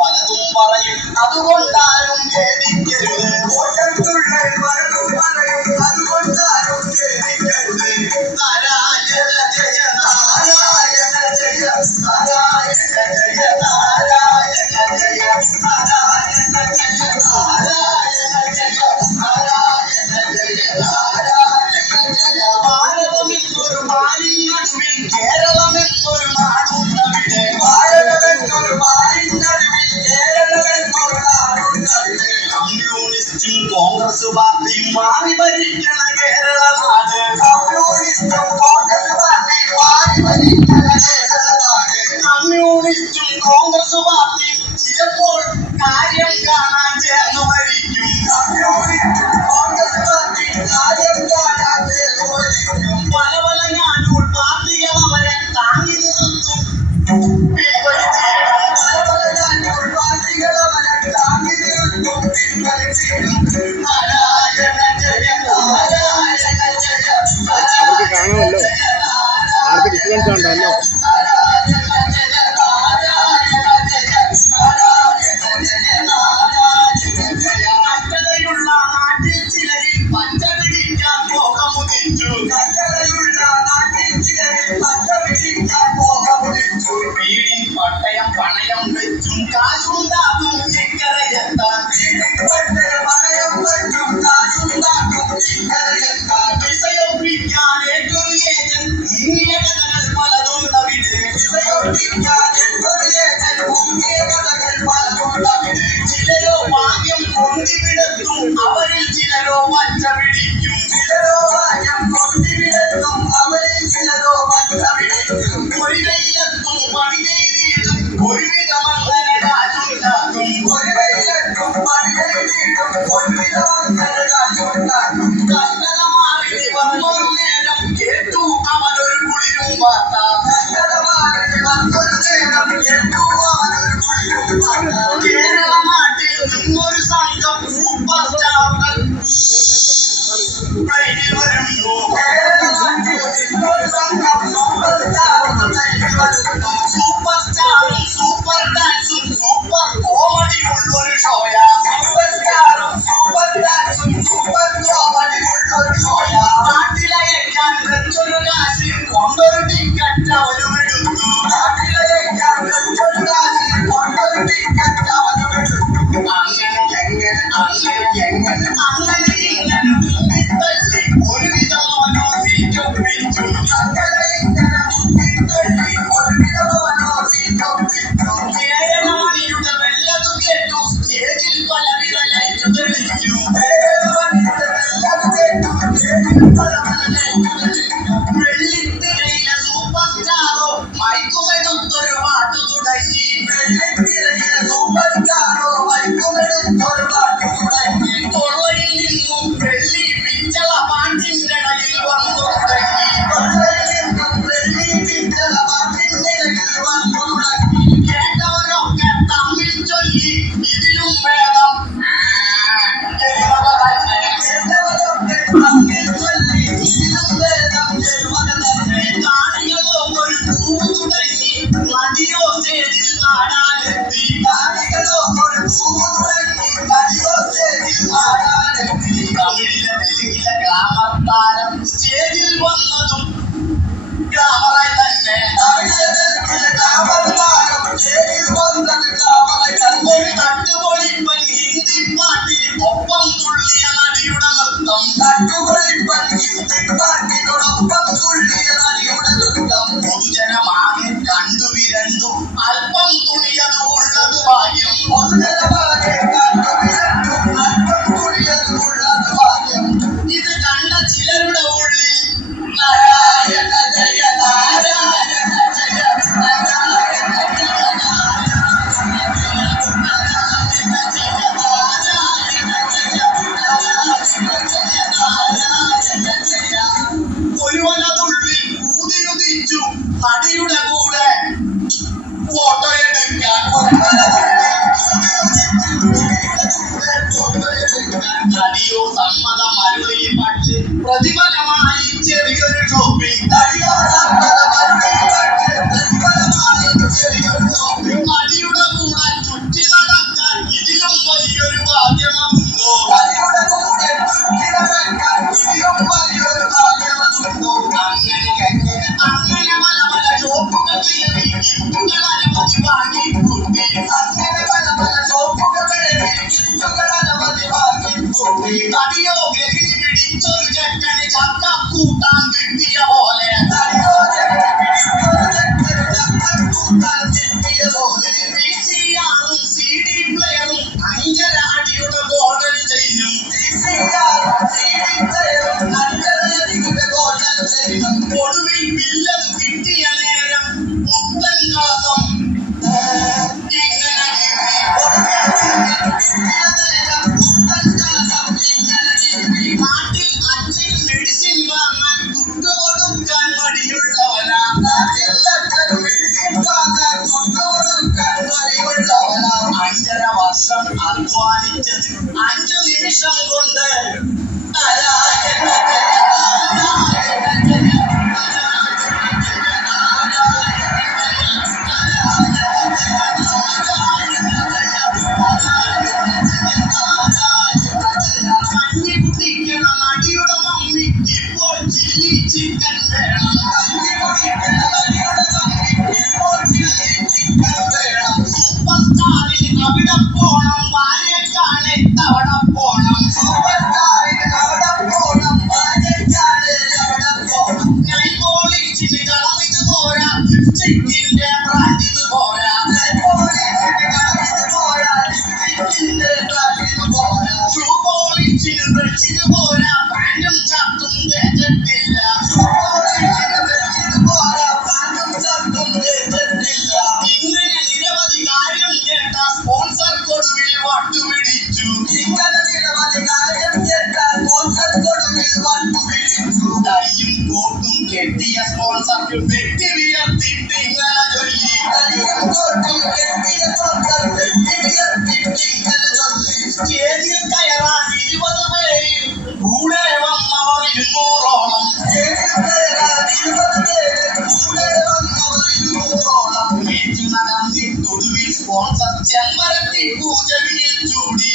പലതും പറയും അതുകൊണ്ടാരും ഖേദിക്കരുത്. അതുകൊണ്ടാരും ഖേദിക്കരുത്. നാരായണ ജയ നാരായണ ജയ നാരായണ ജയ നാരായണ ജയ നാരായണ ജയ നാരായണ ജയ നാരായണ ജയ നാരായണ ജയ. ഭാരതമെന്നൊരു മാലിന്യടുവിൽ കേരളമെന്നൊരു നാടുണ്ടവിടെ. ഭാരതമെന്നൊരു മാലിന്യടുവിൽ കേരളമെന്നൊരു നാടുണ്ടവിടെ. കമ്മ്യൂണിസ്റ്റും കോൺഗ്രസ് പാർട്ടിയും മാറി ഭരിക്കണ കേരള നാട്. കമ്മ്യൂണിസ്റ്റും കോൺഗ്രസ് പാർട്ടിയും മാറി ഭരിക്കണ കേരള നാട്. കമ്മ്യൂണിസ്റ്റും കോൺഗ്രസ് പാർട്ടിയും ചിലപ്പോൾ കാര്യം കാണാൻ ചേർന്ന് ഭരിക്കും. കമ്മ്യൂണിസ്റ്റും കോൺഗ്രസ് പാർട്ടിയും കാര്യം കാണാൻ ചേർന്ന് ഭരിക്കും. പല പല ഞാനൂർ പാർട്ടികൾ അവരെ താങ്ങി നിർത്തും. അവർക്ക് കാണാമല്ലോ, ആർക്ക് ഡിഫറൻസ് ഉണ്ടല്ലോ. പട്ടയം പണയം വെച്ചും കാശുണ്ടാക്കും ചിക്കറയെത്താൻ. വിസയൊപ്പിക്കാൻ ഏറ്റൊരു ഏജന്റ് മുങ്ങിയ കഥകൾ പലതുണ്ടവിടെ. ചിലരോ ഭാഗ്യം കൊണ്ടിവിടത്തും അവരിൽ ചിലരോ വച്ച പിടിക്കും. ഒരു കയ്യിലെത്തും പണി ചെയ്തിടും ഒരുവിധമങ്ങനെ കാശുണ്ടാക്കും. കഷ്ടത മാറി വന്നൊരു നേരം കേട്ടു അവനൊരു കുളിരും വാർത്ത. കേരള നാട്ടിൽ നിന്നൊരു സംഘം സൂപ്പർ സ്റ്റാറുകൾ ട്രെയിനിൽ വരുന്നു. സൂപ്പർ സ്റ്റാറും സൂപ്പർ ഡാൻസും സൂപ്പർ കോമഡി ഉള്ളൊരു ഷോയാ. നാട്ടിലയക്കാൻ വെച്ചൊരു കാശ് കൊണ്ടൊരു ടിക്കറ്റ് അവരും എടുത്തു. അങ്ങനെ ഇങ്ങനെ ഒരുവിധം അവനോ സീറ്റൊപ്പിച്ചു. കേരളമണിയുടെ വെല്ലതു കേട്ടു സ്റ്റേജിൽ പലവിധ ലൈറ്റ് തെളിഞ്ഞു. വെള്ളിത്തിരയിലെ സൂപ്പർ സ്റ്റാറോ മൈക്കുമെടുത്തൊരു പാട്ടു തുടങ്ങി. തൊള്ളയിൽ നിന്നും വെള്ളി പിച്ചള പാട്ടിന്റെ ഇടയിൽ വന്നു തുടങ്ങി. കേട്ടവരൊക്കെ തമ്മിൽ ചൊല്ലി ഇതിലും ഭേദം അല്പം തുള്ളിയ നടിയുടെ നൃത്തം തട്ടുകളിൽ പാട്ടിനോടൊപ്പം തുള്ളിയ നടിയുടെ നൃത്തം പൊതുജനമാകെ കണ്ടു വിരണ്ടു അല്പം തുണിയത് ഉള്ളത് ഭാഗ്യം പൊതുജനമാകെ കണ്ടു വിരണ്ടു അല്പം തുണിയത് ഉള്ളത് ഭാഗ്യം ഇത് കണ്ട ചിലരുടെ ഉള്ളിൽ നാരായണ ജയ നാരായണ ജയ നാരായണ ജയ ഒരുവനതുള്ളിൽ ഊതിയുദിച്ചു നടിയുടെ കൂടെ ഫോട്ടോ എടുക്കാൻ നടിയോ സമ്മതം അരുളി പക്ഷേ പ്രതിഫലമായി ചെറിയൊരു ഷോപ്പിംഗ് നടിയുടെ കൂടെ ചുറ്റി നടക്കാൻ ഇതിലും വലിയൊരു ഭാഗ്യമതുണ്ടോ അങ്ങനെ പല പല ഷോപ്പുകൾ കയറി ഗിഫ്റ്റുകൾ അനവധി വാങ്ങി കൂട്ടി നടിയോ ഗഹിനി പിടിച്ചൊരു ചെക്കന് ചക്ക കൂട്ടാൻ കിട്ടിയ പോലെ VCR-ഉം CD പ്ലെയറും 5.5 അടിയുടെ ഗോൾഡൻ ചെയിനും ഒടുവിൽ ബില്ലത് കിട്ടിയ നേരം പുത്തൻ കളസം ഇങ്ങനെ നാട്ടിൽ അച്ഛന് മെഡിസിൻ വാങ്ങാൻ ദുഃഖ കൊടുക്കാൻ മടിയുള്ളവനാ 5.5 വർഷം അധ്വാനിച്ചത് 5 നിമിഷം കൊണ്ട് കഞ്ഞി കുടിക്കണ നടിയുടെ മമ്മിക്ക് ഇപ്പോൾ ചില്ലി ചിക്കൻ വേണം സൂപ്പർ സ്റ്റാറിന് അവിടെ പോണം ഭാര്യയെ കാണെ തവണ പോണം നൈപോളിച്ചിന് കളറിത് പോരാ ചിക്കിന്റെ ബ്രാൻഡിത് പോരാ ഷൂ പോളിച്ചിന് ബ്രഷിത് പോരാ പാൻറ്റും ഷർട്ടും തേച്ചിട്ടില്ല ഇങ്ങനെ നിരവധി കാര്യം കേട്ട സ്പോൺസർ കൊടുവിൽ വട്ടുപിടിച്ചു ടൈയും കോട്ടും കെട്ടിയ സ്പോൺസർ വെട്ടി വിയർത്തിട്ട് ഇങ്ങനെ ചൊല്ലി സ്റ്റേജിൽ കയറാൻ 20 പേരിൽ കൂടെ വന്നവർ 200ഓളം മേച്ചു നടന്നിട്ടൊടുവിൽ സ്പോൺസർ ചെമ്പരത്തി പൂജ ചൂടി